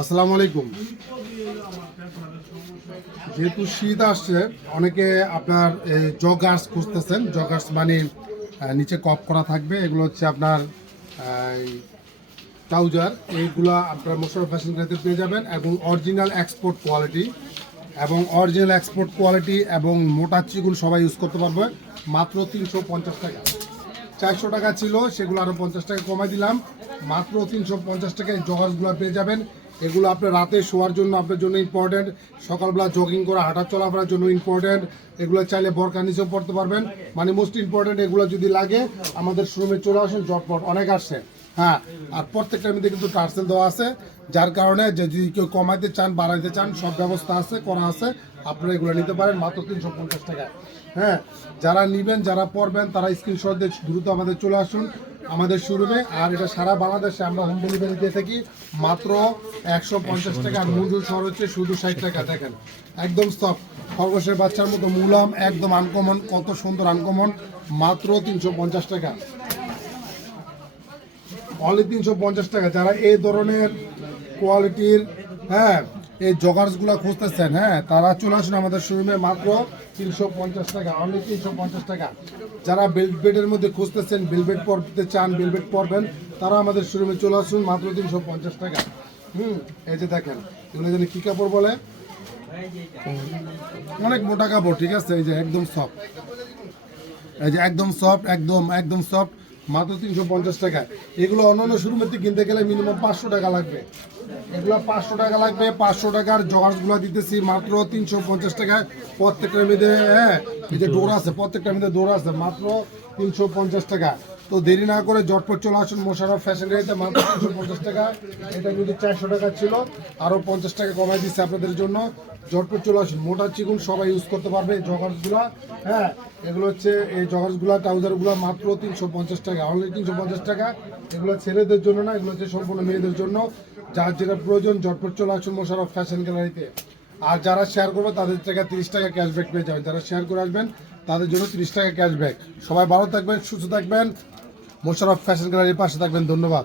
আসসালামু আলাইকুম। যেহেতু শীত আসছে, অনেকে আপনার জগার্স খুঁজতেছেন। জগার্স মানে নিচে কপ করা থাকবে, এগুলো হচ্ছে আপনার ট্রাউজার। এইগুলো আপনার মোশাররফ ফ্যাশন গ্যালারিতে পেয়ে যাবেন এবং অরিজিনাল এক্সপোর্ট কোয়ালিটি এবং মোটা চিকুন সবাই ইউজ করতে পারবে। মাত্র 350 টাকা। 400 টাকা ছিল, সেগুলো আরও 50 টাকা কমাই দিলাম। মাত্র 350 টাকায় জগার্সগুলো পেয়ে যাবেন। এগুলো আপনার রাতে শোয়ার জন্য আপনার জন্য ইম্পর্টেন্ট, সকালবেলা জগিং করা হাঁটা চলাফেরার জন্য ইম্পর্টেন্ট। এগুলো চাইলে বরকা নিচেও পড়তে পারবেন, মানে মোস্ট ইম্পর্টেন্ট। এগুলো যদি লাগে আমাদের শোরুমে চলে আসুন, জটপট অনেক আসছে। হ্যাঁ, আর প্রত্যেকটার মধ্যে কিন্তু টার্সেল দেওয়া আছে, যার কারণে যে যদি কেউ কমাইতে চান বাড়াইতে চান সব ব্যবস্থা আছে, করা আছে। আপনারা এগুলো নিতে পারেন মাত্র 350 টাকায়। হ্যাঁ, যারা নেবেন যারা পড়বেন তারা স্ক্রিনশট দিয়ে দ্রুত আমাদের চলে আসুন আমাদের শোরুমে। আর এটা সারা বাংলাদেশে আমরা হোম ডেলিভারি দিয়ে থাকি মাত্র 150 টাকা। আর মূল শহর হচ্ছে শুধু 60 টাকা। দেখেন একদম সফট খরগোশের বাচ্চার মতো মুলাম, একদম আনকমন, কত সুন্দর আনকমন। মাত্র 350 টাকা, অনলি 350 টাকা। যারা এই ধরনের কোয়ালিটির এই জগার্সগুলো খুঁজতেছেন, তারা চলে আসুন আমাদের শোরুমে মাত্র 350 টাকা, অনলি 350 টাকা। যারা বেলভেটের মধ্যে খুঁজতেছেন, বেলভেট পরতে চান, বেলভেট পরবেন, তারা আমাদের শোরুমে চলে আসুন মাত্র 350 টাকা। এই যে দেখেন, এগুলো যেন কী কাপড় বলে, অনেক মোটা কাপড়, ঠিক আছে। এই যে একদম সফট, এই যে একদম সফট, একদম সফট, মাত্র 350 টাকা। এগুলো অন্যান্য শোরুমের কিনতে গেলে মিনিমাম 500 টাকা লাগবে। এগুলো 500 টাকা লাগবে। 500 টাকার জগার্সগুলো দিতেছি মাত্র 350 টাকায়। প্রত্যেকটার মধ্যে এই যে ডোর আছে, প্রত্যেকটার মধ্যে ডোর আছে, মাত্র 350 টাকা। তো দেরি না করে জটপট চলে আসুন মোশাররফ ফ্যাশন গ্যালারিতে, মাত্র 350 টাকা। এটা যদি 400 টাকা ছিল, আরও 50 টাকা কমাই দিচ্ছে আপনাদের জন্য। জটপট চলে আসুন, মোটা চিকুন সবাই ইউজ করতে পারবে জগার্সগুলো। এগুলো হচ্ছে এই জগার্সগুলো, ট্রাউজারগুলো মাত্র 350 টাকা, অনলি 350 টাকা। এগুলো ছেলেদের জন্য না, এগুলো হচ্ছে সম্পূর্ণ মেয়েদের জন্য। যার যেটা প্রয়োজন জটপট চলে আসুন মোশাররফ ফ্যাশন গ্যালারিতে। আর যারা শেয়ার করবে তাদের থেকে 30 টাকা ক্যাশব্যাক পেয়ে যাবেন। যারা শেয়ার করে আসবেন তাদের জন্য 30 টাকা ক্যাশব্যাক। সবাই ভালো থাকবেন, সুস্থ থাকবেন, মোশাররফ ফ্যাশন গ্যালারির পাশে থাকবেন। ধন্যবাদ।